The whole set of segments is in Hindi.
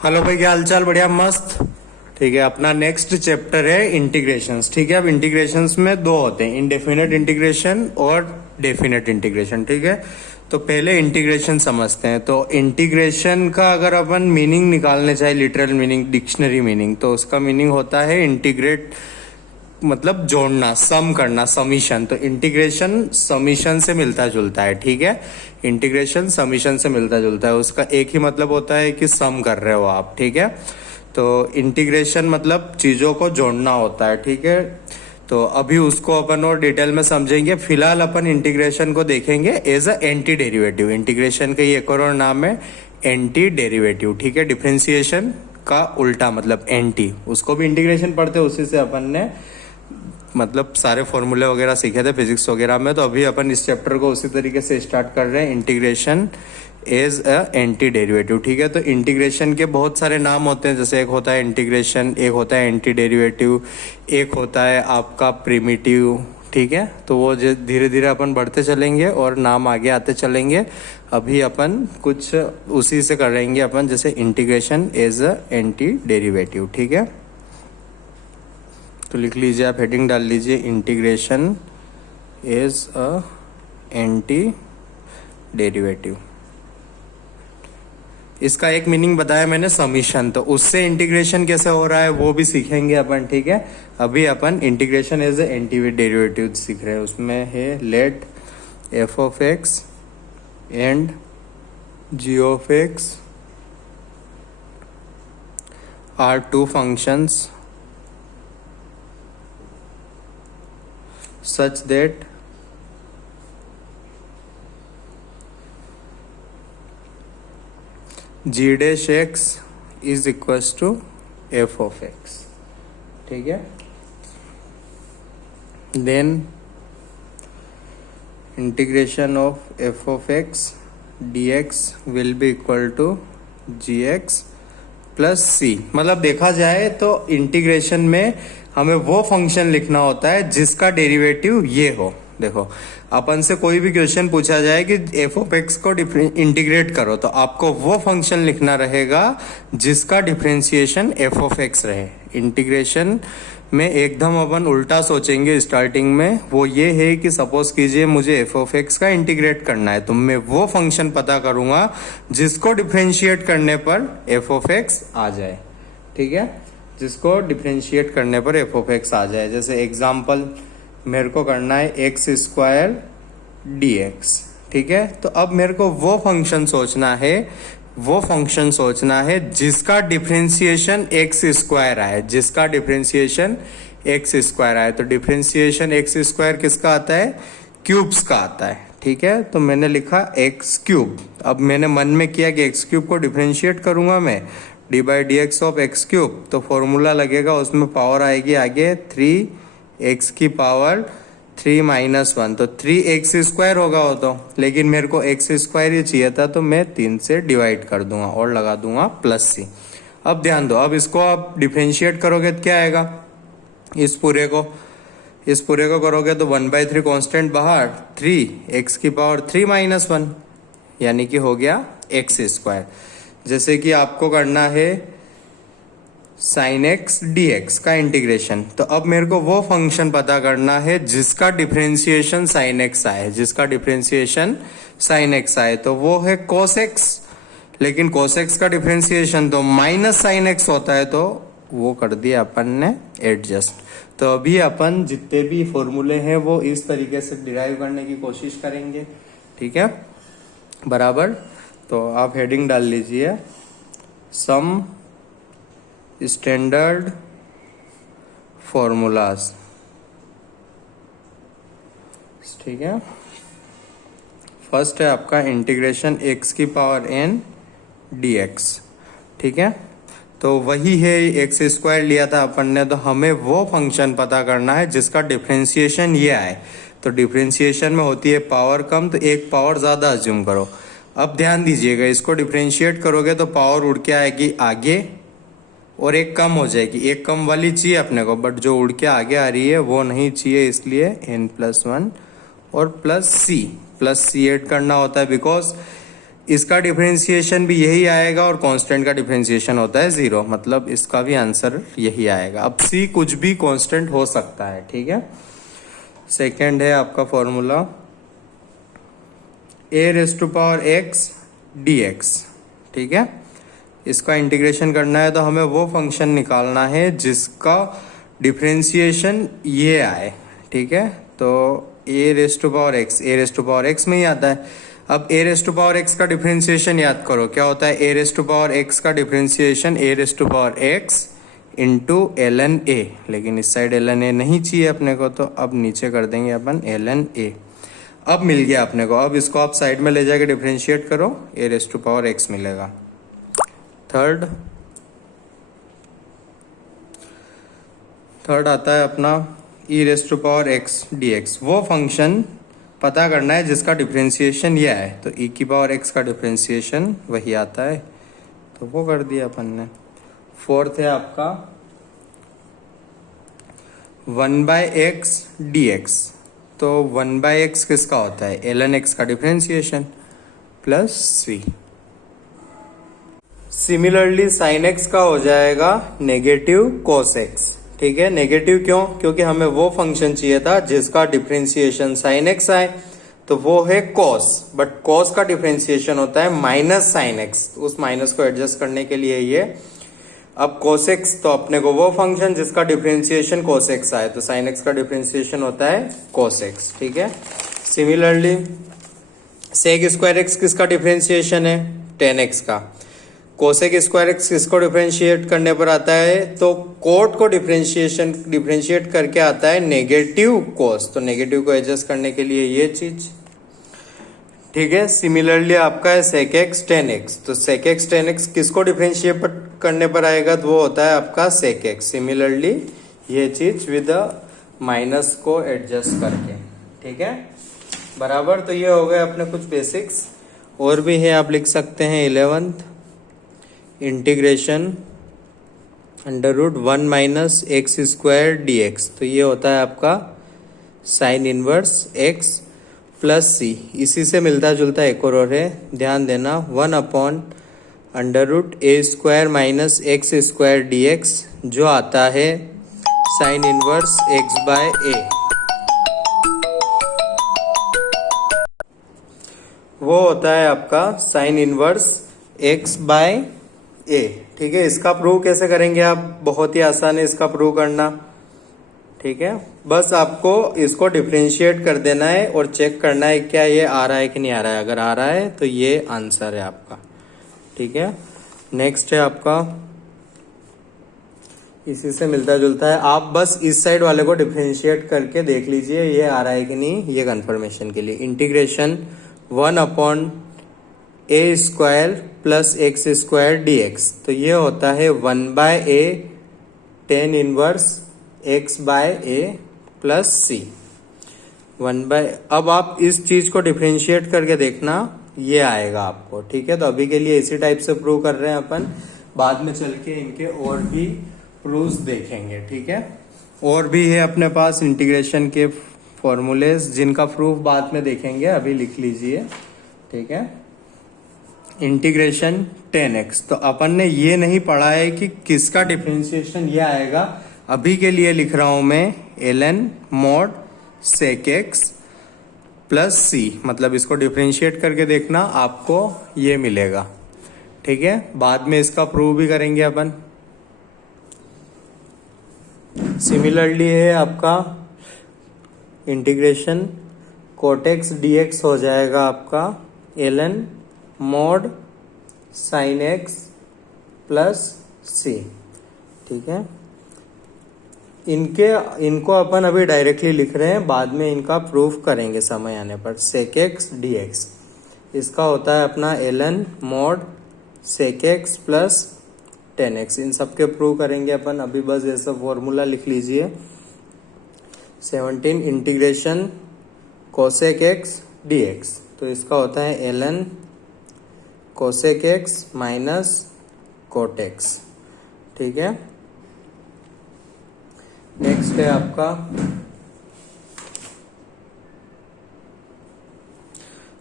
हेलो भाई, क्या हालचाल? बढ़िया, मस्त। ठीक है, अपना नेक्स्ट चैप्टर है इंटीग्रेशंस। ठीक है, अब इंटीग्रेशंस में दो होते हैं, इंडेफिनेट इंटीग्रेशन और डेफिनेट इंटीग्रेशन। ठीक है, तो पहले इंटीग्रेशन समझते हैं। तो इंटीग्रेशन का अगर अपन मीनिंग निकालने चाहे, लिटरल मीनिंग, डिक्शनरी मीनिंग, तो उसका मीनिंग होता है इंटीग्रेट, मतलब जोड़ना, सम करना, समीशन। तो इंटीग्रेशन समीशन से मिलता जुलता है। ठीक है, इंटीग्रेशन समीशन से मिलता जुलता है। उसका एक ही मतलब होता है कि सम कर रहे हो आप। ठीक है, तो इंटीग्रेशन मतलब चीजों को जोड़ना होता है। ठीक है, तो अभी उसको अपन और डिटेल में समझेंगे। फिलहाल अपन इंटीग्रेशन को देखेंगे as a anti derivative. Integration का ये एक और नाम है एंटी डेरिवेटिव। ठीक है, डिफरेंशिएशन का उल्टा मतलब एंटी, उसको भी इंटीग्रेशन पढ़ते हैं, उसी से अपन ने मतलब सारे फॉर्मूले वगैरह सीखे थे फिजिक्स वगैरह में। तो अभी अपन इस चैप्टर को उसी तरीके से स्टार्ट कर रहे हैं, integration as a anti derivative. ठीक है, तो इंटीग्रेशन के बहुत सारे नाम होते हैं, जैसे एक होता है इंटीग्रेशन, एक होता है एंटी डेरिवेटिव, एक होता है आपका प्रिमिटिव। ठीक है, तो वो धीरे धीरे अपन बढ़ते चलेंगे और नाम आगे आते चलेंगे। अभी अपन कुछ उसी से करेंगे अपन, जैसे integration as a anti derivative. ठीक है, तो लिख लीजिए, आप हेडिंग डाल लीजिए, integration as a anti derivative. इसका एक मीनिंग बताया मैंने, समीशन। तो उससे इंटीग्रेशन कैसे हो रहा है वो भी सीखेंगे अपन। ठीक है, अभी अपन integration as a anti derivative सीख रहे हैं। उसमें है let F of X and G of X are two functions such that g dash x is equals to f of x. ठीक है, then integration of f of x dx will be equal to gx plus C. मतलब देखा जाए तो इंटीग्रेशन में हमें वो फंक्शन लिखना होता है जिसका डेरिवेटिव ये हो। देखो, अपन से कोई भी क्वेश्चन पूछा जाए कि एफ ऑफ एक्स को इंटीग्रेट करो, तो आपको वो फंक्शन लिखना रहेगा जिसका डिफरेंशिएशन एफ ऑफ एक्स रहे। इंटीग्रेशन में एकदम अपन उल्टा सोचेंगे स्टार्टिंग में। वो ये है कि सपोज कीजिए मुझे एफ ऑफ एक्स का इंटीग्रेट करना है, तो मैं वो फंक्शन पता करूंगा जिसको डिफरेंशिएट करने पर एफ ऑफ एक्स आ जाए। ठीक है, जिसको डिफरेंशिएट करने पर एफ ऑफ एक्स आ जाए। जैसे एग्जाम्पल, मेरे को करना है एक्स स्क्वायर डी एक्स। ठीक है, तो अब मेरे को वो फंक्शन सोचना है जिसका डिफरेंशिएशन एक्स स्क्वायर आए, जिसका डिफरेंशिएशन एक्स स्क्वायर आए। तो डिफरेंशिएशन एक्स स्क्वायर किसका आता है? क्यूब्स का आता है। ठीक है, तो मैंने लिखा एक्स क्यूब। अब मैंने मन में किया कि एक्स क्यूब को डिफरेंशिएट करूंगा मैं, D by D x of x cube. तो फॉर्मूला लगेगा, उसमें पावर आएगी आगे 3x की पावर 3 माइनस 1, तो 3x स्क्वायर होगा वो तो। लेकिन मेरे को x स्क्वायर ही चाहिए था, तो मैं 3 से डिवाइड कर दूंगा और लगा दूंगा प्लस सी। अब ध्यान दो, अब इसको आप डिफरेंशिएट करोगे तो क्या आएगा? इस पूरे को करोगे तो 1/3 कांस्टेंट बाहर, 3x की पावर 3 माइनस 1, यानी कि हो गया x स्क्वायर। जैसे कि आपको करना है साइन एक्स डी एक्स का इंटीग्रेशन, तो अब मेरे को वो फंक्शन पता करना है जिसका डिफरेंशिएशन साइन एक्स आए, जिसका डिफरेंशिएशन साइन एक्स आए, तो वो है कोस एक्स। लेकिन कोस एक्स का डिफरेंशिएशन तो माइनस साइन एक्स होता है, तो वो कर दिया अपन ने एडजस्ट। तो अभी अपन जितने भी फॉर्मूले हैं वो इस तरीके से डिराइव करने की कोशिश करेंगे। ठीक है, बराबर। तो आप हेडिंग डाल लीजिए, सम स्टैंडर्ड फॉर्मूलाज। ठीक है, फर्स्ट है आपका इंटीग्रेशन एक्स की पावर एन डी एक्स। ठीक है, तो वही है, एक्स स्क्वायर लिया था अपन ने, तो हमें वो फंक्शन पता करना है जिसका डिफरेंशिएशन ये आए। तो डिफरेंशिएशन में होती है पावर कम, तो एक पावर ज्यादा अज्यूम करो। अब ध्यान दीजिएगा, इसको डिफरेंशिएट करोगे तो पावर उड़ के आएगी आगे और एक कम हो जाएगी। एक कम वाली चाहिए अपने को, बट जो उड़ के आगे आ रही है वो नहीं चाहिए, इसलिए n+1 और प्लस सी ऐड करना होता है। बिकॉज इसका डिफरेंशिएशन भी यही आएगा और कांस्टेंट का डिफरेंशिएशन होता है 0, मतलब इसका भी आंसर यही आएगा। अब सी कुछ भी कांस्टेंट हो सकता है, ठीक है। सेकंड है आपका फॉर्मूला a⁻x dx, ठीक है। इसका इंटीग्रेशन करना है तो हमें वो फंक्शन निकालना है जिसका डिफरेंशिएशन ये आए, ठीक है। तो a⁻x में ही आता है। अब a⁻x का डिफरेंशिएशन याद करो, क्या होता है a⁻x का differentiation a⁻x into ln a, लेकिन इस साइड ln a नहीं चाहिए अपने को, तो अब नीचे कर देंगे अपन ln a। अब मिल गया अपने को, अब इसको आप साइड में ले जाके डिफरेंशिएट करो, a⁻x मिलेगा। थर्ड आता है अपना e⁻x dx। वो फंक्शन पता करना है जिसका डिफरेंशिएशन यह है, तो e⁻x का डिफरेंशिएशन वही आता है, तो वो कर दिया अपन ने। फोर्थ है आपका 1/x dx। तो 1/x किसका होता है, ln x का differentiation plus c। Similarly sin x का हो जाएगा नेगेटिव cos x, ठीक है। नेगेटिव क्यों, क्योंकि हमें वो फंक्शन चाहिए था जिसका डिफरेंशिएशन sin x आए, तो वो है cos, बट cos का डिफरेंशिएशन होता है माइनस sin x, उस माइनस को एडजस्ट करने के लिए ये। अब cos x, तो अपने को वो फंक्शन जिसका डिफरेंशिएशन cos x आए, तो sin x का डिफरेंशिएशन होता है cos x, ठीक है। सिमिलरली sec²x किसका डिफरेंशिएशन है, tan x का। cosec²x किसको डिफरेंशिएट करने पर आता है, तो कोट को डिफरेंशिएट करके आता है नेगेटिव cos, तो नेगेटिव को एडजस्ट करने के लिए ये चीज, ठीक है। सिमिलरली आपका है sec x tan x, तो sec x tan x किसको डिफरेंशिएट करने पर आएगा, तो वो होता है आपका sec x। सिमिलरली ये चीज विद माइनस को एडजस्ट करके, ठीक है, बराबर। तो ये हो गए अपने कुछ बेसिक्स, और भी है, आप लिख सकते हैं 11th इंटीग्रेशन √1 - x² dx। तो ये होता है आपका sine inverse x plus c। इसी से मिलता जुलता एक और है, ध्यान देना, 1/√a² - x² dx, जो आता है साइन इनवर्स x/a। वो होता है आपका साइन इनवर्स x/a, ठीक है। इसका प्रूव कैसे करेंगे आप, बहुत ही आसान है इसका प्रूव करना, ठीक है। बस आपको इसको डिफरेंशिएट कर देना है और चेक करना है क्या ये आ रहा है कि नहीं आ रहा है। अगर आ रहा है तो ये आंसर है आपका, ठीक है। नेक्स्ट है आपका, इसी से मिलता जुलता है, आप बस इस साइड वाले को डिफरेंशिएट करके देख लीजिए ये आ रहा है कि नहीं, ये कंफर्मेशन के लिए। Integration 1/a² plus x² dx। तो ये होता है 1/a tan inverse x/a plus c 1/। अब आप इस चीज को डिफरेंशिएट करके देखना, ये आएगा आपको, ठीक है। तो अभी के लिए इसी टाइप से प्रूव कर रहे हैं अपन, बाद में चल के इनके और भी प्रूव्स देखेंगे, ठीक है। और भी है अपने पास इंटीग्रेशन के फॉर्मूलेज जिनका प्रूफ बाद में देखेंगे, अभी लिख लीजिए, ठीक है। इंटीग्रेशन tan x, तो अपन ने ये नहीं पढ़ा है कि किसका डिफरेंशिएशन ये आएगा, अभी के लिए लिख रहा हूं मैं ln mod sec x plus c, मतलब इसको डिफरेंशिएट करके देखना, आपको ये मिलेगा, ठीक है। बाद में इसका प्रूव भी करेंगे अपन। सिमिलरली है आपका इंटीग्रेशन cot x dx हो जाएगा आपका ln mod sin x plus c, ठीक है। इनको अपन अभी डायरेक्टली लिख रहे हैं, बाद में इनका प्रूफ करेंगे समय आने पर। sec x dx इसका होता है अपना ln mod sec x plus tan x, इन सब के प्रूव करेंगे अपन, अभी बस ये सब फॉर्मूला लिख लीजिए। 17 इंटीग्रेशन cosec x dx, तो इसका होता है ln cosec x minus cot x, ठीक है। नेक्स्ट है आपका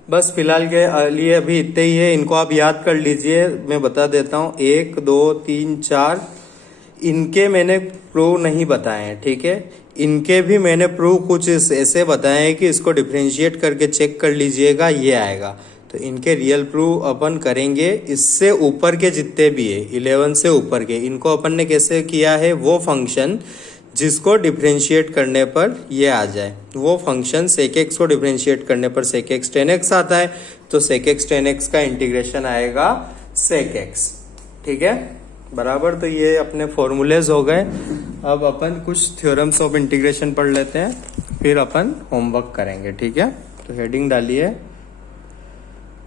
बस फिलहाल के लिए अभी इतने ही है, इनको आप याद कर लीजिए। मैं बता देता हूँ, 1 2 3 4 इनके मैंने प्रूव नहीं बताए हैं, ठीक है। इनके भी मैंने प्रूव कुछ ऐसे बताए हैं कि इसको डिफरेंशिएट करके चेक कर लीजिएगा, ये आएगा। तो इनके रियल प्रूव अपन करेंगे। इससे ऊपर के जितने भी है 11 से ऊपर के, इनको अपन ने कैसे किया है, वो फंक्शन जिसको डिफरेंशिएट करने पर ये आ जाए, वो फंक्शन sec x को डिफरेंशिएट करने पर sec x tan x आता है, तो sec x tan x का इंटीग्रेशन आएगा sec x, ठीक है बराबर। तो ये अपने फॉर्मूलेज हो गए। अब अपन कुछ थ्योरम्स ऑफ इंटीग्रेशन पढ़ लेते हैं, फिर अपन होमवर्क करेंगे, ठीक है। तो हेडिंग डालिए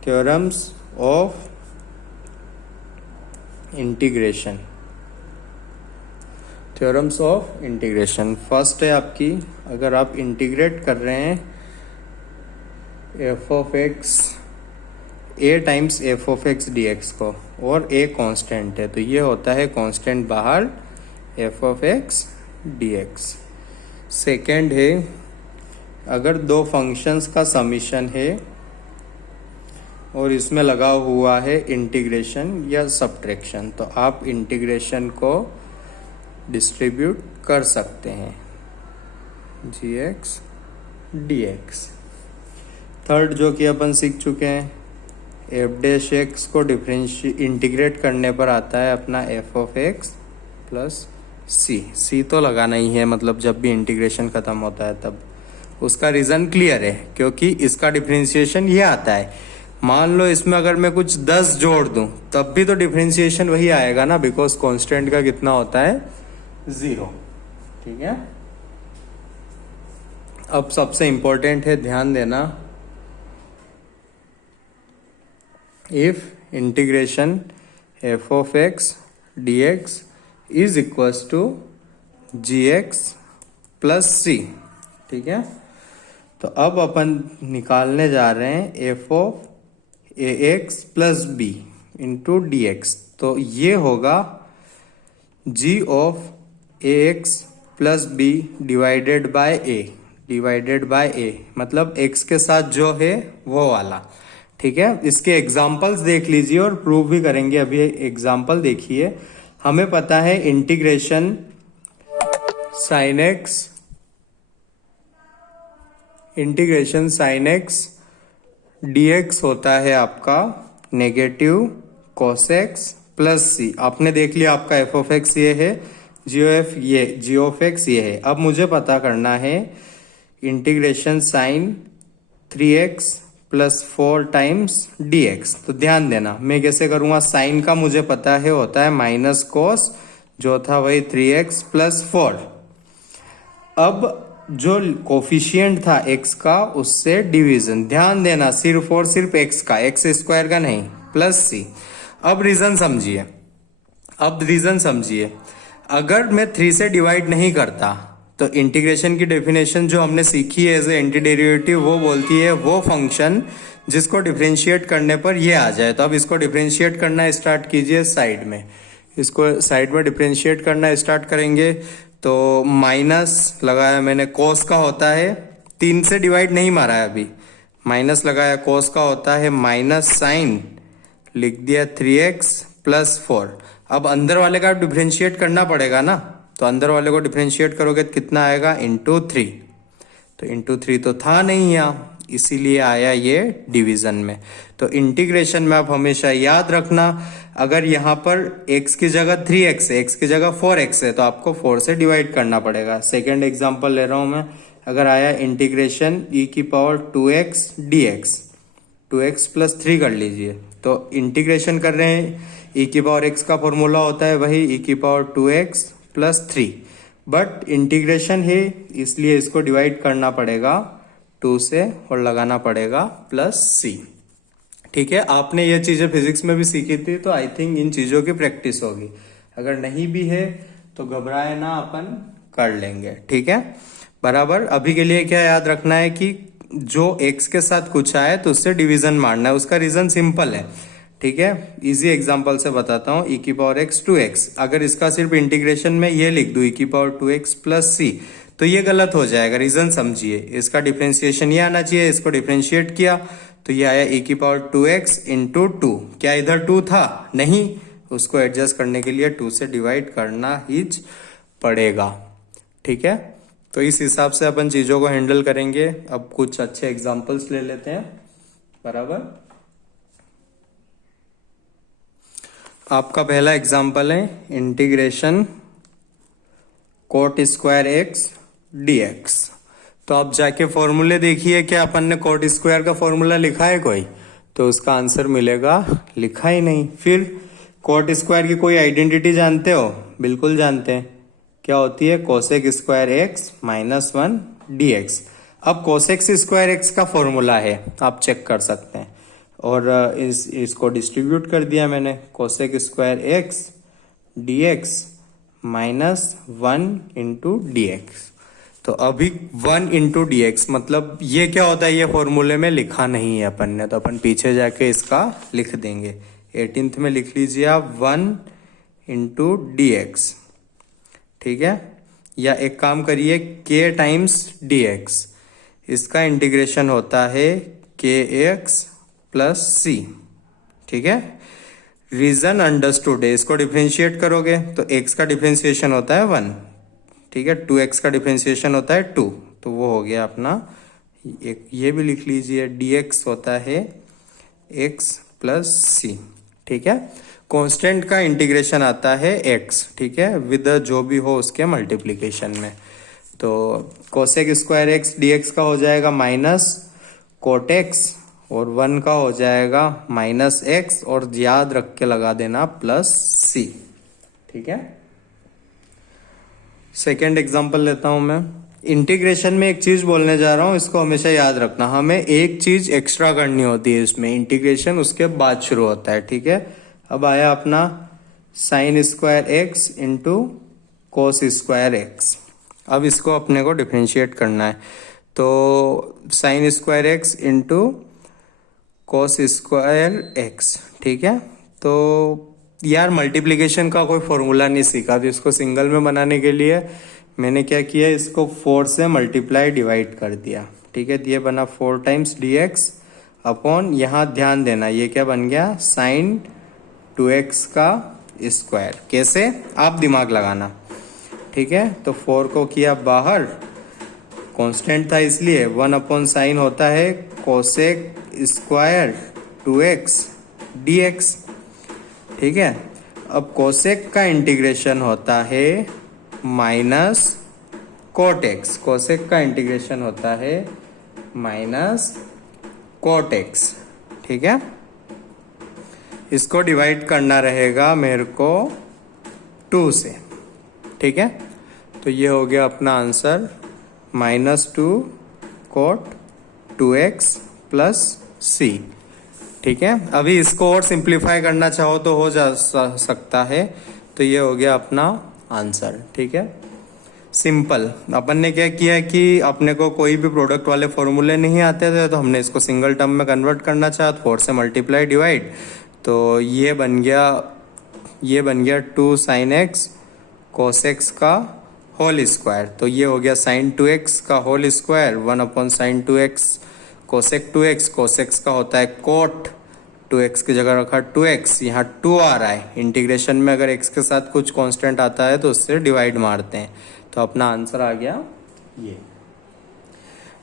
theorems of integration. Theorems of integration first है आपकी, अगर आप इंटीग्रेट कर रहे हैं F of x A times F of X D x को, और ए कांस्टेंट है, तो ये होता है कांस्टेंट बाहर F of X D x. Second है, अगर दो फंक्शंस का समीशन है और इसमें लगा हुआ है इंटीग्रेशन या सब्ट्रैक्शन, तो आप इंटीग्रेशन को डिस्ट्रीब्यूट कर सकते हैं जी एक्स डी एक्स। थर्ड जो कि अपन सीख चुके हैं, एफ डैश एक्स को इंटीग्रेट करने पर आता है अपना एफ ऑफ एक्स प्लस सी तो लगाना ही है, मतलब जब भी इंटीग्रेशन खत्म होता है तब। उसका रीजन क्लियर है, क्योंकि इसका डिफरेंशिएशन ये आता है। मान लो इसमें अगर मैं कुछ 10 जोड़ दूं तब भी तो डिफरेंशिएशन वही आएगा ना, बिकॉज कांस्टेंट का कितना होता है 0, ठीक है। अब सबसे इंपॉर्टेंट है, ध्यान देना, if integration F of X D X is equals to G X plus C, ठीक है। तो अब अपन निकालने जा रहे हैं F of A X plus B into D x, तो ये होगा G of A X plus B divided by A, मतलब x के साथ जो है वो वाला, ठीक है। इसके एग्जाम्पल्स देख लीजिए और प्रूव भी करेंगे। अभी एग्जाम्पल देखिए, हमें पता है integration sine x D x होता है आपका नेगेटिव cos x प्लस सी। आपने देख लिया आपका एफ ऑफ एक्स ये है, जी ऑफ एक्स ये है। अब मुझे पता करना है integration sine 3x plus 4 times d x. तो ध्यान देना मैं कैसे करूंगा, साइन का मुझे पता है होता है माइनस कोस, जो था वही 3x प्लस 4। अब जो कोफिशिएंट था x का उससे डिवीजन, ध्यान देना सिर्फ और सिर्फ x का, एक्स स्क्वायर का नहीं, प्लस सी। अब रीजन समझिए, अगर मैं 3 से डिवाइड नहीं करता तो इंटीग्रेशन की डेफिनेशन जो हमने सीखी है एज ए एंटी डेरिवेटिव, वो बोलती है वो फंक्शन जिसको डिफरेंशिएट करने पर ये आ जाए। तो अब इसको डिफरेंशिएट करना स्टार्ट कीजिए साइड में, इसको साइड में डिफरेंशिएट करना स्टार्ट करेंगे। तो माइनस लगाया मैंने, कोस का होता है, 3 से डिवाइड नहीं मारा है अभी, माइनस लगाया, कोस का होता है माइनस साइन, लिख दिया 3x प्लस 4। अब अंदर वाले का डिफरेंशिएट करना पड़ेगा ना, तो अंदर वाले को डिफरेंशिएट करोगे तो कितना आएगा, इंटू 3। तो इंटू 3 तो था नहीं यहाँ, इसीलिए आया ये डिवीजन में। तो इंटीग्रेशन में आप हमेशा याद रखना, अगर यहाँ पर x की जगह 3x है, x की जगह 4x है, तो आपको 4 से डिवाइड करना पड़ेगा। सेकेंड एग्जांपल ले रहा हूं मैं, अगर आया इंटीग्रेशन e की power 2x dx, 2x plus 3 कर लीजिए। तो इंटीग्रेशन कर रहे हैं, e की पावर x का फॉर्मूला होता है वही e की power 2x plus 3, but integration है इसलिए इसको डिवाइड करना पड़ेगा 2 से और लगाना पड़ेगा प्लस c, ठीक है। आपने ये चीजें फिजिक्स में भी सीखी थी, तो आई थिंक इन चीजों की प्रैक्टिस होगी। अगर नहीं भी है तो घबराए ना, अपन कर लेंगे, ठीक है बराबर। अभी के लिए क्या याद रखना है कि जो x के साथ कुछ आए तो उससे डिवीजन मारना है। उसका रीजन सिंपल है, ठीक है, इजी एग्जांपल से बताता हूँ। e की पावर x 2x, अगर इसका सिर्फ इंटीग्रेशन में ये लिख दूं e की पावर 2x प्लस c, तो ये गलत हो जाएगा। रीजन समझिए, इसका डिफरेंशिएशन ये आना चाहिए, इसको डिफरेंशिएट किया तो ये आया e⁻²x इंटू 2। क्या इधर 2 था? नहीं, उसको एडजस्ट करने के लिए 2 से डिवाइड करना ही पड़ेगा। ठीक है, तो इस हिसाब से अपन चीजों को हैंडल करेंगे। अब कुछ अच्छे एग्जांपल्स ले लेते हैं। बराबर, आपका पहला एग्जांपल है इंटीग्रेशन cot² dx। तो आप जाके फॉर्मूले देखिए, क्या अपन ने cot² का फॉर्मूला लिखा है कोई? तो उसका आंसर मिलेगा लिखा ही नहीं। फिर cot² की कोई आइडेंटिटी जानते हो? बिल्कुल जानते हैं, क्या होती है? cosec² -1 dx। अब cosec² का फॉर्मूला है, आप चेक कर सकते हैं। और इसको डिस्ट्रीब्यूट कर दिया मैंने, cosec² dx -1 इंटू dx। तो अभी 1 इंटू dx मतलब ये क्या होता है? ये फॉर्मूले में लिखा नहीं है अपन ने, तो अपन पीछे जाके इसका लिख देंगे। 18th में लिख लीजिए आप 1 इंटू dx। ठीक है, या एक काम करिए k टाइम्स dx, इसका इंटीग्रेशन होता है kx प्लस c। ठीक है, रीजन अंडरस्टूड है। इसको डिफरेंशिएट करोगे तो x का डिफरेंशिएशन होता है 1। ठीक है, 2x का डिफरेंशिएशन होता है 2, तो वो हो गया अपना एक। ये भी लिख लीजिए, dx होता है x प्लस c। ठीक है, कांस्टेंट का इंटीग्रेशन आता है x। ठीक है, विद जो भी हो उसके मल्टीप्लीकेशन में। तो cosec² dx का हो जाएगा माइनस cot x, और 1 का हो जाएगा -x, और याद रख के लगा देना प्लस c। ठीक है, सेकेंड एग्जांपल लेता हूं मैं। इंटीग्रेशन में एक चीज बोलने जा रहा हूं, इसको हमेशा याद रखना। हमें एक चीज एक्स्ट्रा करनी होती है इसमें, इंटीग्रेशन उसके बाद शुरू होता है। ठीक है, अब आया अपना sin² इंटू cos²। अब इसको अपने को डिफरेंशिएट करना है। तो sin² इंटू cos²। ठीक है, तो यार मल्टीप्लिकेशन का कोई फॉर्मूला नहीं सीखा, तो इसको सिंगल में बनाने के लिए मैंने क्या किया, इसको 4 से मल्टीप्लाई डिवाइड कर दिया। ठीक है, ये बना 4 टाइम्स dx अपॉन, यहाँ ध्यान देना ये क्या बन गया, sin 2x का स्क्वायर। कैसे? आप दिमाग लगाना। ठीक है, तो 4 को किया बाहर, कांस्टेंट था इसलिए 1 अपॉन साइन होता है cosec² 2x dx। ठीक है, अब कोसेक का इंटीग्रेशन होता है माइनस cot x। कोसेक का इंटीग्रेशन होता है माइनस cot x। ठीक है, इसको डिवाइड करना रहेगा मेरे को 2 से। ठीक है, तो ये हो गया अपना answer -2 cot 2x plus c। ठीक है, अभी इसको और सिंप्लीफाई करना चाहो तो हो जा सकता है। तो ये हो गया अपना आंसर। ठीक है, सिंपल। अपन ने क्या किया कि अपने को कोई भी प्रोडक्ट वाले फॉर्मूले नहीं आते थे, तो हमने इसको सिंगल टर्म में कन्वर्ट करना चाहा, 4 से मल्टीप्लाई डिवाइड। तो ये बन गया 2 sin x cos x का होल स्क्वायर। तो ये हो गया sin 2x का whole square 1 upon sin 2x cosec 2x। cosec का होता है cot 2x की जगह रखा 2x, यहाँ 2 आ रहा है। इंटीग्रेशन में अगर x के साथ कुछ कांस्टेंट आता है तो उससे डिवाइड मारते हैं, तो अपना आंसर आ गया ये।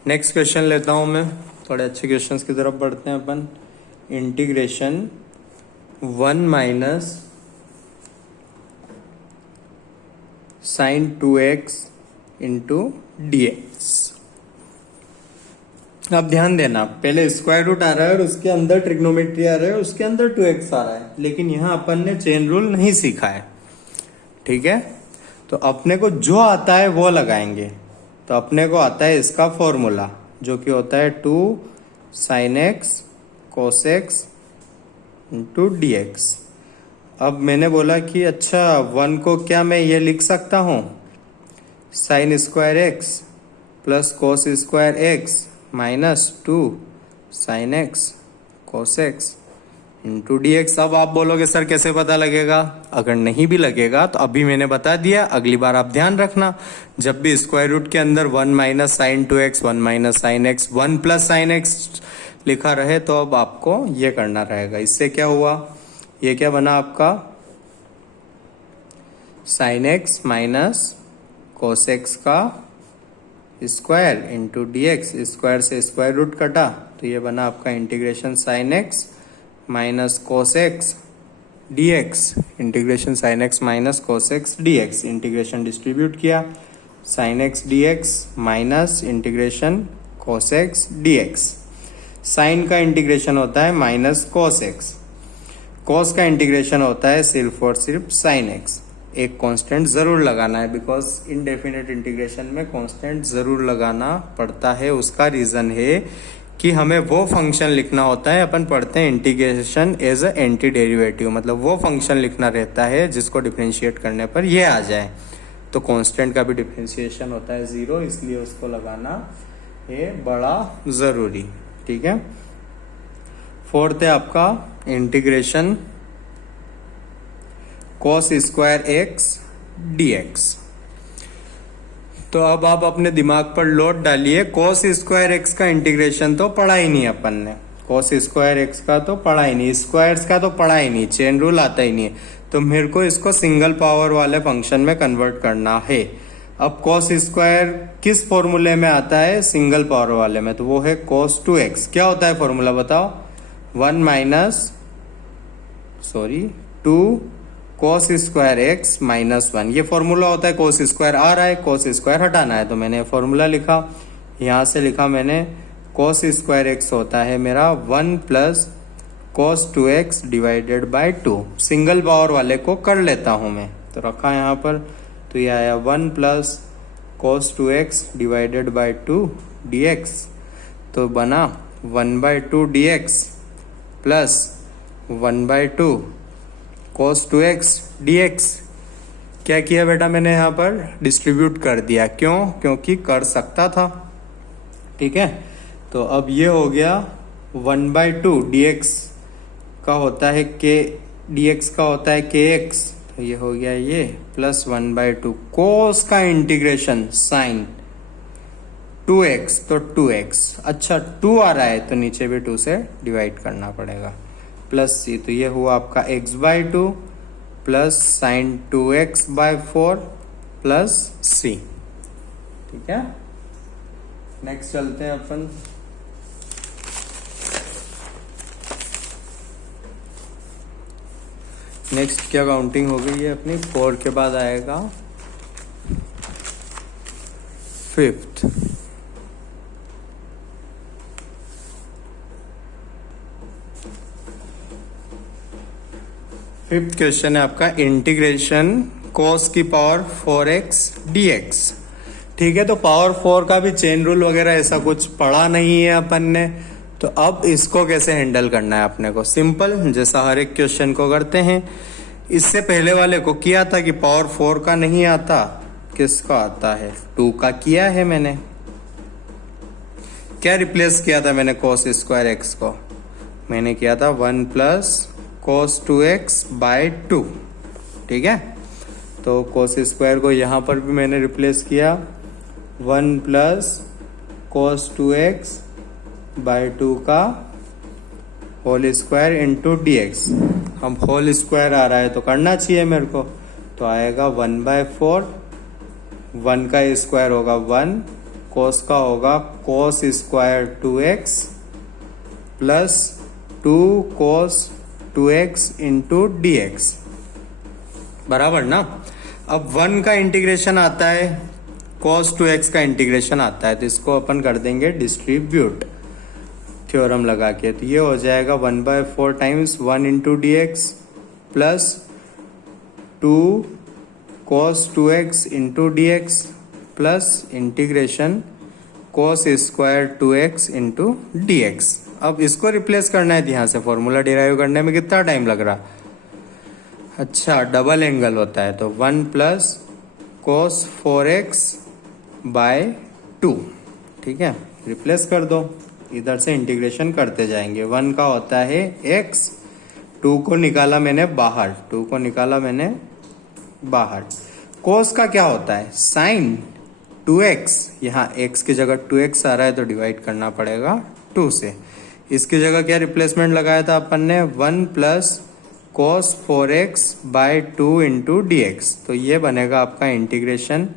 नेक्स्ट क्वेश्चन लेता हूं मैं, थोड़े अच्छे क्वेश्चंस की तरफ बढ़ते हैं अपन। Integration 1 minus sin 2x into dx। अब ध्यान देना, पहले स्क्वायर रूट आ रहा है और उसके अंदर ट्रिग्नोमेट्री आ रहा है, उसके अंदर 2x आ रहा है, लेकिन यहाँ अपन ने चेन रूल नहीं सीखा है। ठीक है, तो अपने को जो आता है वो लगाएंगे। तो अपने को आता है इसका फॉर्मूला, जो कि होता है 2 sin x cos x into dx। अब मैंने बोला कि अच्छा 1 को क्या मैं ये लिख सकता हूँ, sin² x plus cos² x minus 2 sin x cos x into dx। अब आप बोलोगे सर कैसे पता लगेगा? अगर नहीं भी लगेगा तो अभी मैंने बता दिया, अगली बार आप ध्यान रखना, जब भी स्क्वायर रूट के अंदर 1 minus sine 2x 1 minus sine x 1 plus sine x लिखा रहे तो अब आपको ये करना रहेगा। इससे क्या हुआ, ये क्या बना आपका sine x minus cos x का square into D x, square से स्क्वायर रूट कटा तो ये बना आपका integration sine x minus cos x D x, integration sine x minus cos x D x, integration distribute किया sine x D x minus integration cos x D x. Sine का इंटीग्रेशन होता है माइनस कोस एक्स, कोस का इंटीग्रेशन होता है सिर्फ और सिर्फ साइन एक्स। एक कांस्टेंट जरूर लगाना है बिकॉज इनडेफिनेट इंटीग्रेशन में कांस्टेंट जरूर लगाना पड़ता है। उसका रीजन है कि हमें वो फंक्शन लिखना होता है, अपन पढ़ते हैं integration as a anti derivative, मतलब वो फंक्शन लिखना रहता है जिसको डिफरेंशिएट करने पर ये आ जाए। तो कांस्टेंट का भी डिफरेंशिएशन होता है 0, इसलिए उसको लगाना है बड़ा जरूरी। ठीक है, फोर्थ है आपका integration cos square x dx। तो अब आप अपने दिमाग पर लोड डालिए, cos स्क्वायर एक्स का इंटीग्रेशन तो पढ़ा ही नहीं अपन ने, cos स्क्वायर एक्स का तो पढ़ा ही नहीं, स्क्वायर्स का तो पढ़ा ही नहीं, चेन रूल आता ही नहीं है। तो मेरे को इसको सिंगल पावर वाले फंक्शन में कन्वर्ट करना है। अब cos स्क्वायर किस फॉर्मूले में आता है, सिंगल पावर वाले में, तो वो है cos 2x। क्या होता है फॉर्मूला बताओ, 2 cos स्क्वायर एक्स माइनस 1, ये फॉर्मूला होता है। cos स्क्वायर आ रहा है, cos स्क्वायर हटाना है, तो मैंने फॉर्मूला लिखा, यहां से लिखा मैंने cos स्क्वायर एक्स होता है मेरा 1 plus cos 2x divided by 2। Single power वाले को कर लेता हूं मैं, तो रखा यहाँ पर, तो ये आया 1 plus cos 2x divided by 2 dx, तो बना 1/2 dx plus 1/2 cos 2x dx। क्या किया बेटा मैंने यहाँ पर डिस्ट्रीब्यूट कर दिया, क्यों, क्योंकि कर सकता था। ठीक है, तो अब ये हो गया 1/2 dx का होता है k, dx का होता है kx, तो ये हो गया ये प्लस 1/2 cos का इंटीग्रेशन साइन 2x, तो 2x, अच्छा 2 आ रहा है तो नीचे भी 2 से डिवाइड करना पड़ेगा, प्लस c, तो ये हुआ आपका x/2 plus sign 2x/4 plus c। ठीक है, नेक्स्ट चलते हैं अपन। नेक्स्ट क्या काउंटिंग हो गई है अपनी, 4 के बाद आएगा 5th। फिफ्थ क्वेश्चन है आपका इंटीग्रेशन cos की पावर 4x dx। ठीक है, तो पावर 4 का भी चेन रूल वगैरह ऐसा कुछ पढ़ा नहीं है अपन ने, तो अब इसको कैसे हैंडल करना है अपने को, सिंपल, जैसा हर एक क्वेश्चन को करते हैं। इससे पहले वाले को किया था कि पावर 4 का नहीं आता, किसका आता है, 2 का किया है मैंने। क्या रिप्लेस किया था मैंने cos स्क्वायर एक्स को, मैंने किया था 1 प्लस cos 2x बाय 2। ठीक है, तो cos स्क्वायर को यहां पर भी मैंने रिप्लेस किया 1 प्लस cos 2x बाय 2 का होल स्क्वायर इंटू dx। हम होल स्क्वायर आ रहा है तो करना चाहिए मेरे को, तो आएगा 1/4, 1 का स्क्वायर होगा 1, cos का होगा cos square 2x plus 2 cos 2x into dx, बराबर ना। अब 1 का इंटीग्रेशन आता है, cos 2x का इंटीग्रेशन आता है, तो इसको अपन कर देंगे डिस्ट्रीब्यूट थ्योरम लगा के, तो ये हो जाएगा 1/4 times 1 into dx plus 2 cos 2x into dx plus integration cos square 2x into dx। अब इसको रिप्लेस करना है, यहां से फॉर्मूला डिराइव करने में कितना टाइम लग रहा, अच्छा डबल एंगल होता है, तो 1 प्लस cos 4x बाय 2। ठीक है, रिप्लेस कर दो, इधर से इंटीग्रेशन करते जाएंगे। 1 का होता है x, 2 को निकाला मैंने बाहर, 2 को निकाला मैंने बाहर। cos का क्या होता है, साइन 2x, यहाँ x की जगह 2x आ रहा है तो डिवाइड करना पड़ेगा 2 से। इसकी जगह क्या रिप्लेसमेंट लगाया था अपन ने, 1 plus cos 4x by 2 into D x. तो ये बनेगा आपका integration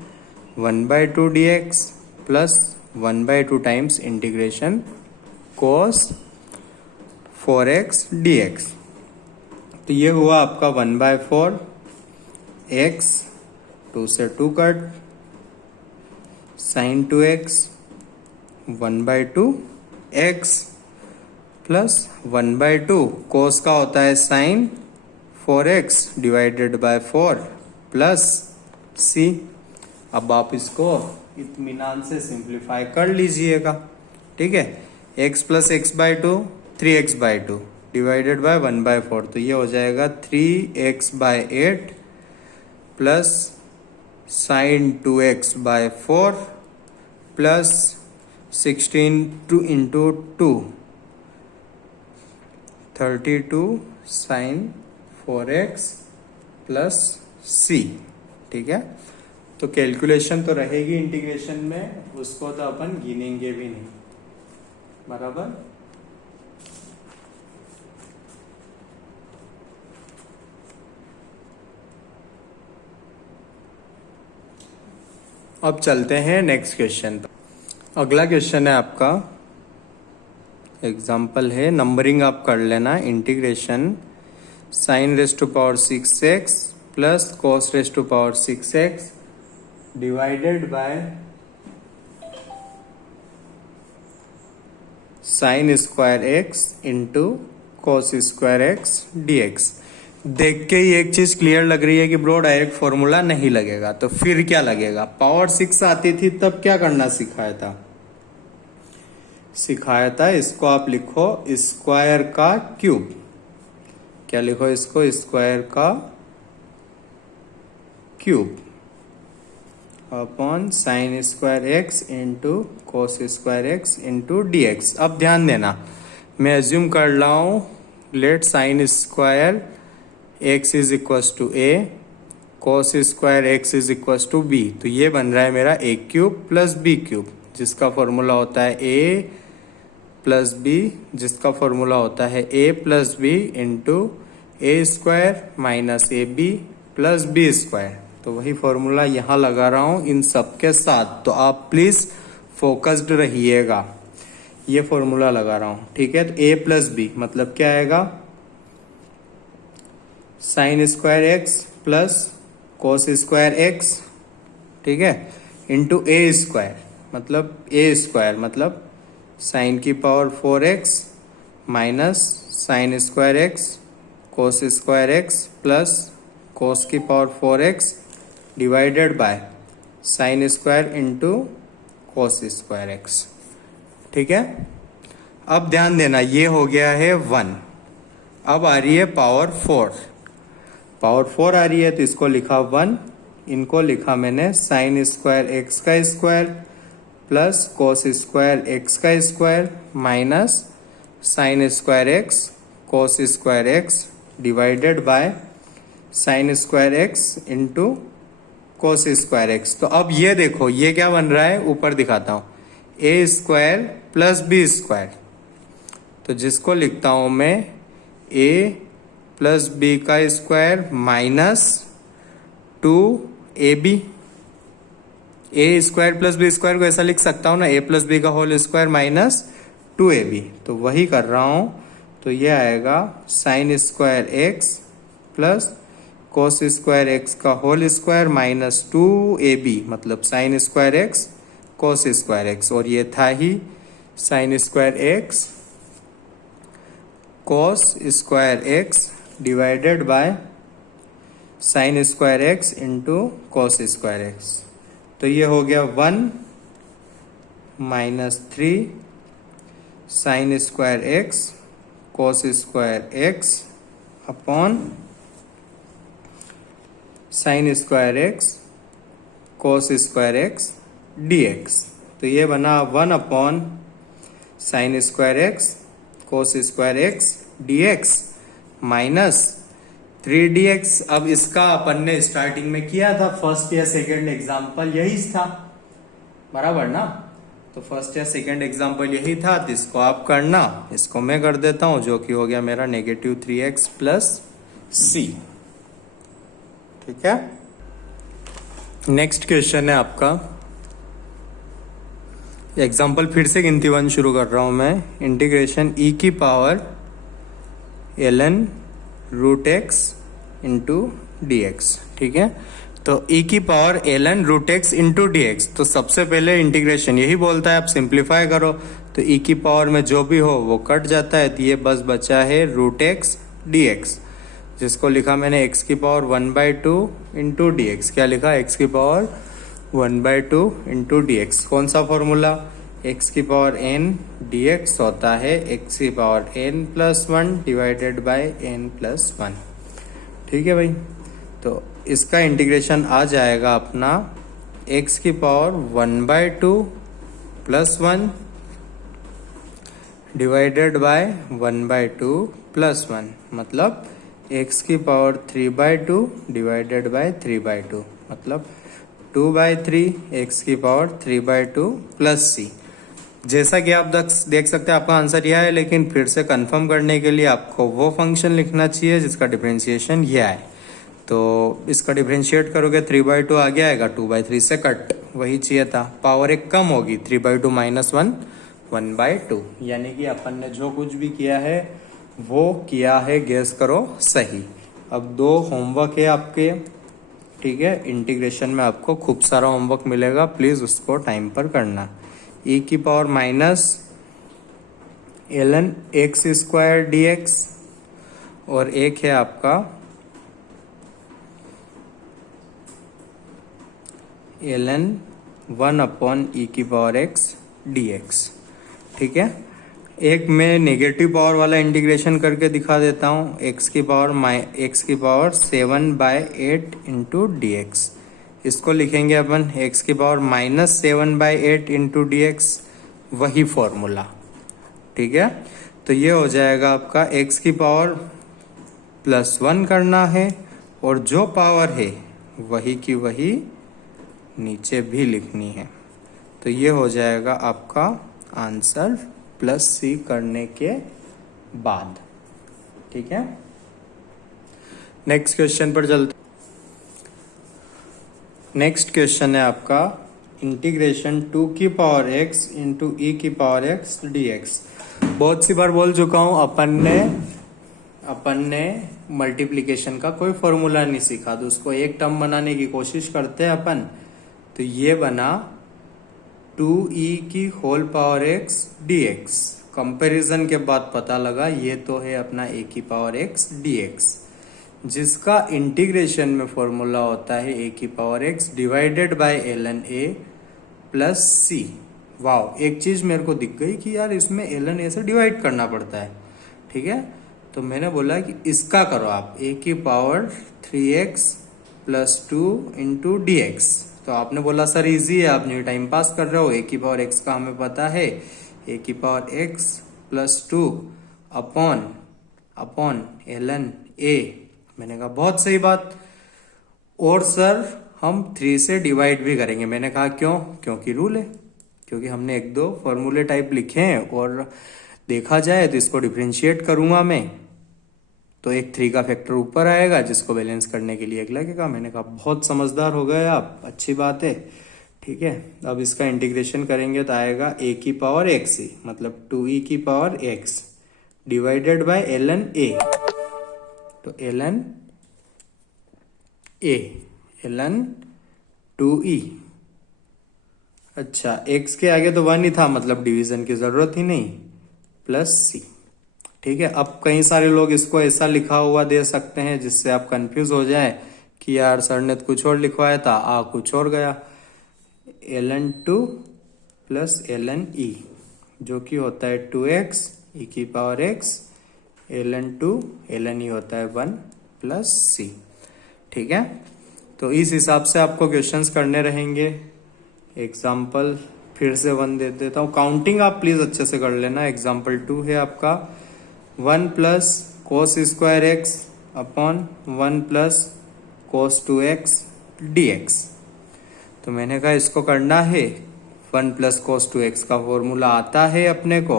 1/2 dx plus 1/2 times integration cos 4x dx। तो ये हुआ आपका 1/4 x, 2 से 2 cut, sin 2x 1/2 x plus 1/2 cos का होता है sin 4x divided bye 4 plus c। अब आप इसको इत्मीनान से सिंप्लीफाई कर लीजिएगा, ठीक है। x plus x/2 3x/2 divided by 1/4, तो ये हो जाएगा 3x/8 plus sin 2x/4 plus 16 into 2 32 sin 4x plus c, ठीक है। तो कैलकुलेशन तो रहेगी इंटीग्रेशन में, उसको तो अपन गिनेंगे भी नहीं, बराबर। अब चलते हैं नेक्स्ट क्वेश्चन पर। अगला क्वेश्चन है आपका, एग्जाम्पल है, नंबरिंग आप कर लेना। Integration sin raise to power 6x plus cos raise to power 6x divided by sin square x into cos square x dx। देख के ही एक चीज क्लियर लग रही है कि ब्रो डायरेक्ट फॉर्मूला नहीं लगेगा, तो फिर क्या लगेगा। पावर 6 आती थी तब क्या करना सिखाया था इसको आप लिखो स्क्वायर का क्यूब। क्या लिखो इसको, स्क्वायर का cube upon sine square x into cos square x into D x. अब ध्यान देना, मैं एज्यूम कर रहा हूं, let sine square x is equal to a, cos square x is equal to b. तो ये बन रहा है मेरा a cube plus b cube, जिसका फॉर्मूला होता है ए प्लस बी, जिसका फॉर्मूला होता है a plus B into a square minus a B plus B square. तो वही फॉर्मूला यहां लगा रहा हूं इन सब के साथ, तो आप प्लीज फोकस्ड रहिएगा। ये फॉर्मूला लगा रहा हूं, ठीक है। तो ए प्लस बी मतलब क्या आएगा, sine square x plus cos square x, ठीक है, इंटू ए स्क्वायर मतलब साइन की power 4x minus sine square x cos square x plus cos की power 4x divided by sine square into cos square x, ठीक है। अब ध्यान देना, ये हो गया है 1। अब आ रही है पावर 4 आ रही है, तो इसको लिखा 1, इनको लिखा मैंने साइन स्क्वायर एक्स का square plus cos square x का square minus sine square x cos square x divided by sine square x into cos square x. तो अब ये देखो, ये क्या बन रहा है, ऊपर दिखाता हूं, ए स्क्वायर प्लस बी स्क्वायर। तो जिसको लिखता हूं मैं ए प्लस बी का स्क्वायर माइनस 2ab। ए स्क्वायर प्लस बी स्क्वायर को ऐसा लिख सकता हूं ना, ए प्लस बी का होल स्क्वायर माइनस 2ab। तो वही कर रहा हूं, तो ये आएगा sine square x plus cos square x का होल स्क्वायर माइनस 2ab मतलब sign square x cos square x. और ये था ही sign square x cos square x divided by sine square x into cos square x. तो ये हो गया 1 minus 3 sign square x cos square x upon sine square x cos square x dx। तो ये बना 1 upon sine square x cos square x dx minus 3dx। अब इसका अपन ने स्टार्टिंग में किया था, फर्स्ट या सेकंड एग्जांपल यही था, बराबर ना। तो फर्स्ट या सेकंड एग्जाम्पल यही था, तो इसको आप करना, इसको मैं कर देता हूं, जो कि हो गया मेरा -3x प्लस c। ठीक है, नेक्स्ट क्वेश्चन है आपका, एग्जाम्पल फिर से गिनती 1 शुरू कर रहा हूं मैं। इंटीग्रेशन e की power ln root x into D x. ठीक है, तो e की power ln root x into D x, तो सबसे पहले इंटीग्रेशन यही बोलता है आप सिंप्लीफाई करो, तो e की पावर में जो भी हो वो कट जाता है, तो ये बस बचा है रूट x डी एक्स, जिसको लिखा मैंने x की पावर 1/2 इंटू डी एक्स। क्या लिखा, x की पावर 1/2 इंटू डी एक्स। कौन सा फॉर्मूला, x की पावर n डी एक्स होता है x की power n plus 1 divided bye n plus 1। ठीक है भाई, तो इसका इंटीग्रेशन आ जाएगा अपना x की power 1/2 plus 1 divided bye 1/2 plus 1, मतलब x की पावर 3/2 डिवाइडेड बाय 3/2, मतलब 2/3 x की पावर 3/2 प्लस c। जैसा कि आप देख सकते हैं आपका आंसर यह है, लेकिन फिर से कंफर्म करने के लिए आपको वो फंक्शन लिखना चाहिए जिसका डिफरेंशिएशन यह है। तो इसका डिफरेंशिएट करोगे 3/2 आगे आएगा, 2/3 से कट, वही चाहिए था। पावर एक कम होगी, 3/2 माइनस 1 1/2, यानी कि अपन ने जो कुछ भी किया है वो किया है, गेस करो सही। अब 2 होमवर्क है आपके, ठीक है, इंटीग्रेशन में आपको खूब सारा होमवर्क मिलेगा, प्लीज उसको टाइम पर करना। e की power minus ln x square D x, और एक है आपका ln 1/e की पावर x डी एक्स। ठीक है, एक मैं नेगेटिव पावर वाला इंटीग्रेशन करके दिखा देता हूँ, x की पावर 7/8 इंटू डी एक्स। इसको लिखेंगे अपन x की पावर -7/8 इंटू डी एक्स, वही फॉर्मूला। ठीक है, तो ये हो जाएगा आपका x की पावर +1 करना है, और जो पावर है वही की वही नीचे भी लिखनी है, तो ये हो जाएगा आपका आंसर +c करने के बाद। ठीक है, नेक्स्ट क्वेश्चन पर चलते। नेक्स्ट क्वेश्चन है आपका इंटीग्रेशन 2 की पावर x इंटू e की पावर x डी एक्स। बहुत सी बार बोल चुका हूं, अपन ने मल्टीप्लीकेशन का कोई फॉर्मूला नहीं सीखा, तो उसको एक टर्म बनाने की कोशिश करते हैं अपन। तो ये बना 2e की whole power x d x. Comparison के बाद पता लगा ये तो है अपना a की पावर x डी एक्स, जिसका इंटीग्रेशन में फॉर्मूला होता है a की power x divided by ln a plus c। Wow, एक चीज मेरे को दिख गई कि यार इसमें ln a से डिवाइड करना पड़ता है। ठीक है, तो मैंने बोला कि इसका करो आप a की power 3x plus 2 into D x. तो आपने बोला सर इजी है, आप न्यू टाइम पास कर रहे हो, a की पावर x का हमें पता है, a की power x plus 2 upon ln a। मैंने कहा बहुत सही बात, और सर हम 3 से डिवाइड भी करेंगे। मैंने कहा क्यों, क्योंकि रूल है, क्योंकि हमने 1-2 फॉर्मूले टाइप लिखे हैं, और देखा जाए तो इसको डिफरेंशिएट करूंगा मैं, तो एक 3 का फैक्टर ऊपर आएगा, जिसको बैलेंस करने के लिए एक लगेगा। मैंने कहा बहुत समझदार हो गए आप, अच्छी बात है। ठीक है, अब इसका इंटीग्रेशन करेंगे तो आएगा a की पावर x ही, मतलब 2e की power x divided by ln a। तो ln a ln 2e, अच्छा x के आगे तो 1 ही था, मतलब डिवीजन की जरूरत ही नहीं, प्लस c। ठीक है, अब कई सारे लोग इसको ऐसा लिखा हुआ दे सकते हैं जिससे आप कंफ्यूज हो जाए कि यार सर ने तो कुछ और लिखवाया था, कुछ और गया। ln 2 प्लस ln e, जो कि होता है 2x e की power x, ln 2 ln e होता है 1 प्लस c। ठीक है, तो इस हिसाब से आपको क्वेश्चंस करने रहेंगे। एग्जाम्पल फिर से 1 दे देता हूँ, काउंटिंग आप प्लीज अच्छे से कर लेना। एग्जाम्पल 2 है आपका 1 plus cos square x upon 1 plus cos 2x dx। तो मैंने कहा इसको करना है one plus cos two x का फॉर्मूला आता है अपने को,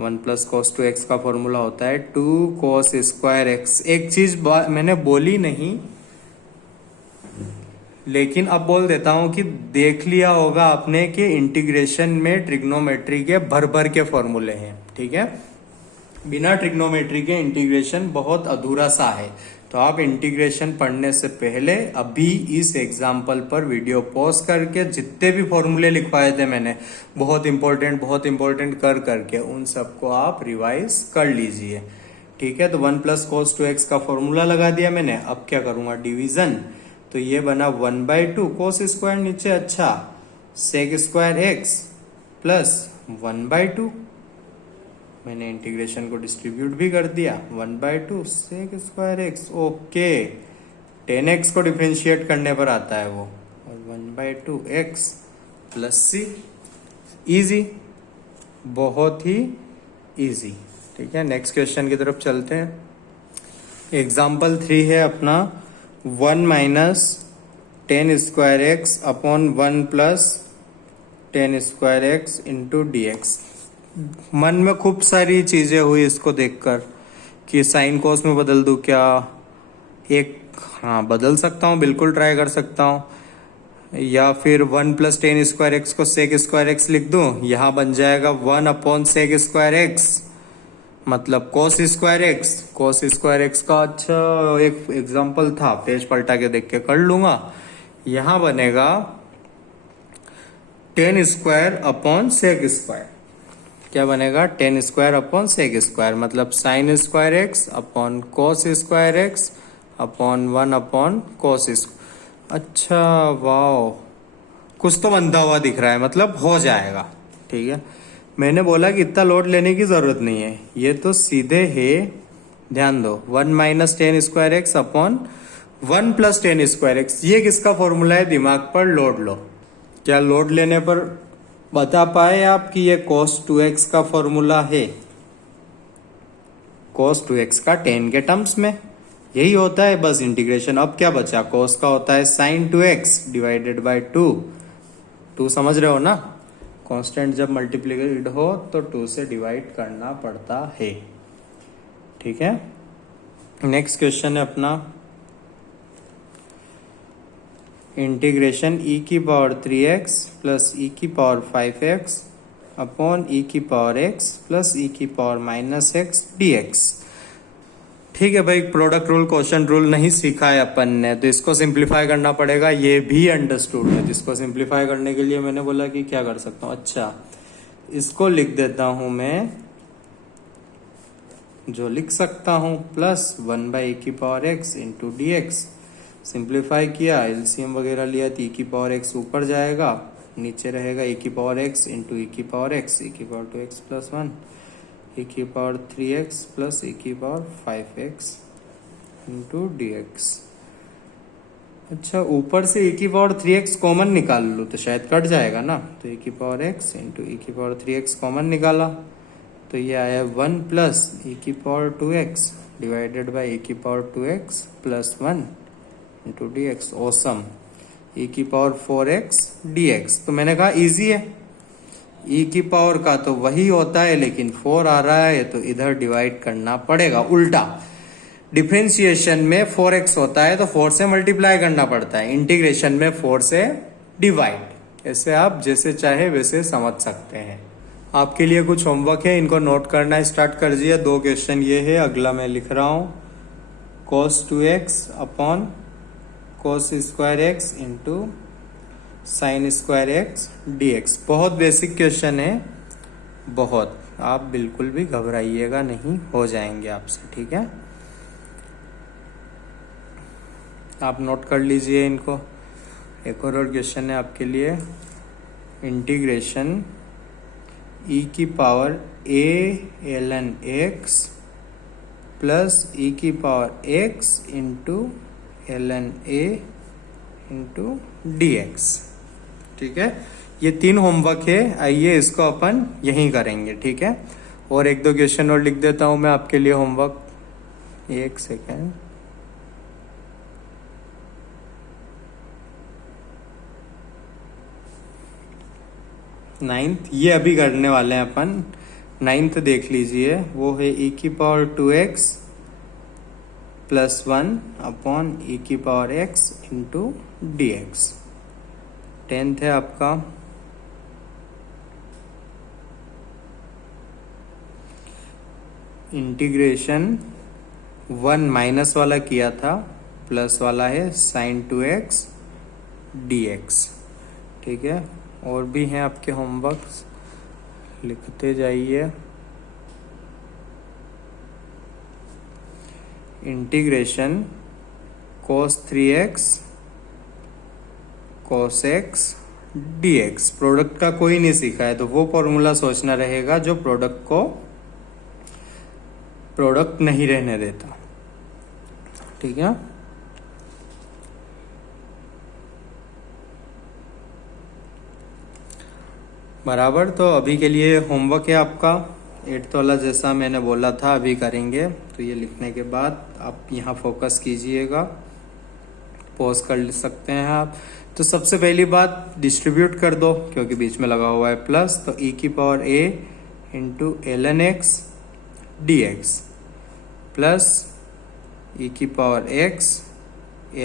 one plus cos two x का फॉर्मूला होता है टू कोस स्क्वायर एक्स। एक चीज मैंने बोली नहीं, लेकिन अब बोल देता हूं कि देख लिया होगा आपने कि इंटीग्रेशन में ट्रिग्नोमेट्री के भर भर के फॉर्मूले हैं, ठीक है। बिना ट्रिग्नोमेट्री के इंटीग्रेशन बहुत अधूरा सा है। तो आप इंटीग्रेशन पढ़ने से पहले अभी इस एग्जाम्पल पर वीडियो पॉज करके जितने भी फॉर्मूले लिखवाए थे मैंने बहुत इंपॉर्टेंट कर करके उन सबको आप रिवाइज कर लीजिए, ठीक है। तो one plus cos two x का फॉर्मूला लगा दिया मैंने। अब क्या करूंगा, डिवीजन। तो ये बना 1/2 कोस स्क्वायर नीचे, अच्छा सेक स्क्वायर एक्स प्लस 1/2। मैंने इंटीग्रेशन को डिस्ट्रीब्यूट भी कर दिया, 1/2 sec square x. Okay, 10x को डिफरेंशिएट करने पर आता है वो, और 1/2 एक्स प्लस सी। इजी, बहुत ही इजी, ठीक है। नेक्स्ट क्वेश्चन की तरफ चलते हैं। एग्जाम्पल 3 है अपना 1 minus 10 square x upon 1 plus 10 square x into D x. मन में खूब सारी चीजें हुई इसको देखकर कि साइन कोस में बदल दूं क्या, एक हाँ बदल सकता हूँ, बिल्कुल ट्राई कर सकता हूँ। या फिर 1 प्लस 10 स्क्वायर एक्स को सेक स्क्वायर एक्स लिख दूं, यहां बन जाएगा 1 अपॉन सेक स्क्वायर एक्स, मतलब कोस square x. Cos square x का अच्छा एक एग्जांपल था, पेज पलटा के देख के कर लूंगा। यहां बनेगा 10 स्क्वायर अपॉन सेक स्क्वायर। क्या बनेगा, 10 स्क्वायर अपॉन सेक स्क्वायर, मतलब साइन स्क्वायर एक्स अपॉन कोस स्क्वायर एक्स अपॉन 1 अपॉन कोस। अच्छा वाओ, कुछ तो बनता हुआ दिख रहा है, मतलब हो जाएगा, ठीक है। मैंने बोला कि इतना लोड लेने की जरूरत नहीं है, ये तो सीधे है। ध्यान दो, 1 minus 10 square x upon 1 plus 10 square x. ये किसका फॉर्मूला है, दिमाग पर लोड लो। क्या लोड लेने पर बता पाए आप कि ये cos 2x का फॉर्मूला है? cos 2x का 10 के टर्म्स में यही होता है बस इंटीग्रेशन। अब क्या बचा, cos का होता है sin 2x डिवाइडेड बाय 2 समझ रहे हो ना। कांस्टेंट जब मल्टीप्लिकेड हो तो 2 से डिवाइड करना पड़ता है, ठीक है। नेक्स्ट क्वेश्चन है अपना इंटीग्रेशन e की पावर 3x प्लस e की पावर 5x अपॉन e की पावर x प्लस e की पावर माइनस x dx। ठीक है भाई, प्रोडक्ट रूल क्वेश्चन रूल नहीं सीखा है अपन ने, तो इसको सिंप्लीफाई करना पड़ेगा, ये भी अंडरस्टूड है। जिसको सिंप्लीफाई करने के लिए मैंने बोला कि क्या कर सकता हूँ, अच्छा इसको लिख देता हूं मैं, जो लिख सकता हूं प्लस 1/e की power x into D x. Simplify किया, एलसीएम वगैरह लिया तो e की पावर x ऊपर जाएगा, नीचे रहेगा e की पावर x इंटू e की पावर x, e की पावर 2x प्लस 1, e की पावर 3x प्लस e की power 5x into D x. अच्छा, ऊपर से e की पावर 3x कॉमन निकाल लो तो शायद कट जाएगा ना, तो e की पावर x इंटू e की पावर 3x कॉमन निकाला तो ये आया 1 प्लस e की power 2x divided by e की power 2x plus 1 into D x. Awesome, e की पावर 4x dx। तो मैंने कहा इजी है, e की पावर का तो वही होता है, लेकिन 4 आ रहा है तो इधर डिवाइड करना पड़ेगा। उल्टा डिफरेंशिएशन में 4x होता है तो 4 से मल्टीप्लाई करना पड़ता है, इंटीग्रेशन में 4 से डिवाइड। ऐसे आप जैसे चाहे वैसे समझ सकते हैं। आपके लिए कुछ होमवर्क है, इनको नोट करना स्टार्ट कर दिया। 2 क्वेश्चन ये है, अगला मैं लिख रहा हूं cos 2x upon cos square x into sine square x dx। बहुत बेसिक क्वेश्चन है, बहुत, आप बिल्कुल भी घबराइएगा नहीं, हो जाएंगे आपसे, ठीक है। आप नोट कर लीजिए इनको। एक और क्वेश्चन है आपके लिए, इंटीग्रेशन e की power a ln x plus e की power x into ln a into D x. ठीक है, ये 3 होमवर्क है, आइए इसको अपन यहीं करेंगे, ठीक है। और 1-2 क्वेश्चन और लिख देता हूं मैं आपके लिए होमवर्क, 1 सेकेंड। नाइन्थ ये अभी करने वाले हैं अपन। नाइन्थ देख लीजिए, वो है e की power 2x plus 1 upon e की power x into D x. 10th है आपका इंटीग्रेशन 1 माइनस वाला किया था, प्लस वाला है साइन 2x dx। ठीक है, और भी हैं आपके होमवर्क्स, लिखते जाइए। Integration cos 3x cos x dx। Product का कोई नहीं सीखा है तो वो फॉर्मूला सोचना रहेगा जो प्रोडक्ट को प्रोडक्ट नहीं रहने देता। ठीक है, बराबर। तो अभी के लिए होमवर्क है आपका 8th वाला, जैसा मैंने बोला था अभी करेंगे। तो ये लिखने के बाद आप यहाँ फोकस कीजिएगा, पॉज कर सकते हैं आप। तो सबसे पहली बात डिस्ट्रीब्यूट कर दो क्योंकि बीच में लगा हुआ है प्लस, तो e की power a into ln x dx plus e की power x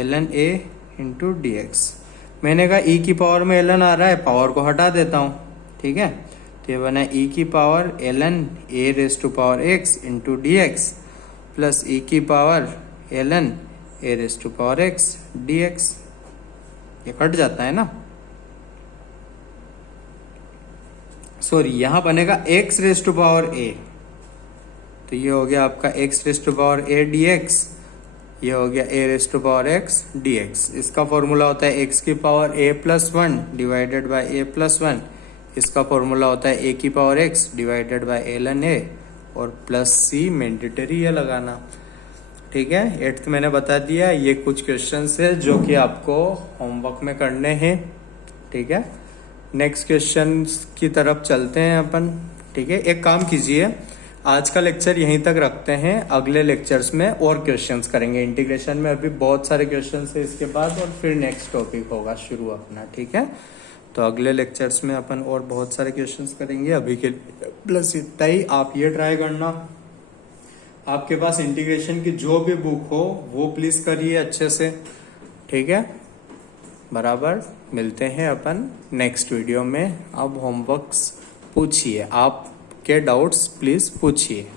ln a into D x. मैंने कहा e की पावर में ln आ रहा है, पावर को हटा देता हूँ। ठीक है, तो ये बना e की power ln a raise to power x into D x plus e की power ln a raise to power x dx। ये कट जाता है ना, सॉरी यहां बनेगा x raise to power a। तो ये हो गया आपका x raise to power a dx, ये हो गया a raise to power x dx। इसका फॉर्मूला होता है x की power a plus 1 divided bye a plus 1। इसका फॉर्मूला होता है a की power x divided by ln a और प्लस c मैंडेटरी है लगाना। ठीक है, 8th मैंने बता दिया। ये कुछ क्वेश्चंस है जो कि आपको होमवर्क में करने हैं। ठीक है, नेक्स्ट क्वेश्चन की तरफ चलते हैं अपन। ठीक है, एक काम कीजिए, आज का लेक्चर यहीं तक रखते हैं, अगले लेक्चर्स में और क्वेश्चंस करेंगे। इंटीग्रेशन में अभी बहुत सारे क्वेश्चंस है इसके बाद, और फिर नेक्स्ट टॉपिक होगा शुरू अपना। ठीक है, तो अगले लेक्चर्स में अपन और बहुत सारे क्वेश्चंस करेंगे। अभी के प्लस इतना ही, आप ये ट्राई करना, आपके पास इंटीग्रेशन की जो भी बुक हो वो प्लीज करिए अच्छे से। ठीक है, बराबर। मिलते हैं अपन नेक्स्ट वीडियो में। अब होमवर्क्स पूछिए, आपके डाउट्स प्लीज पूछिए।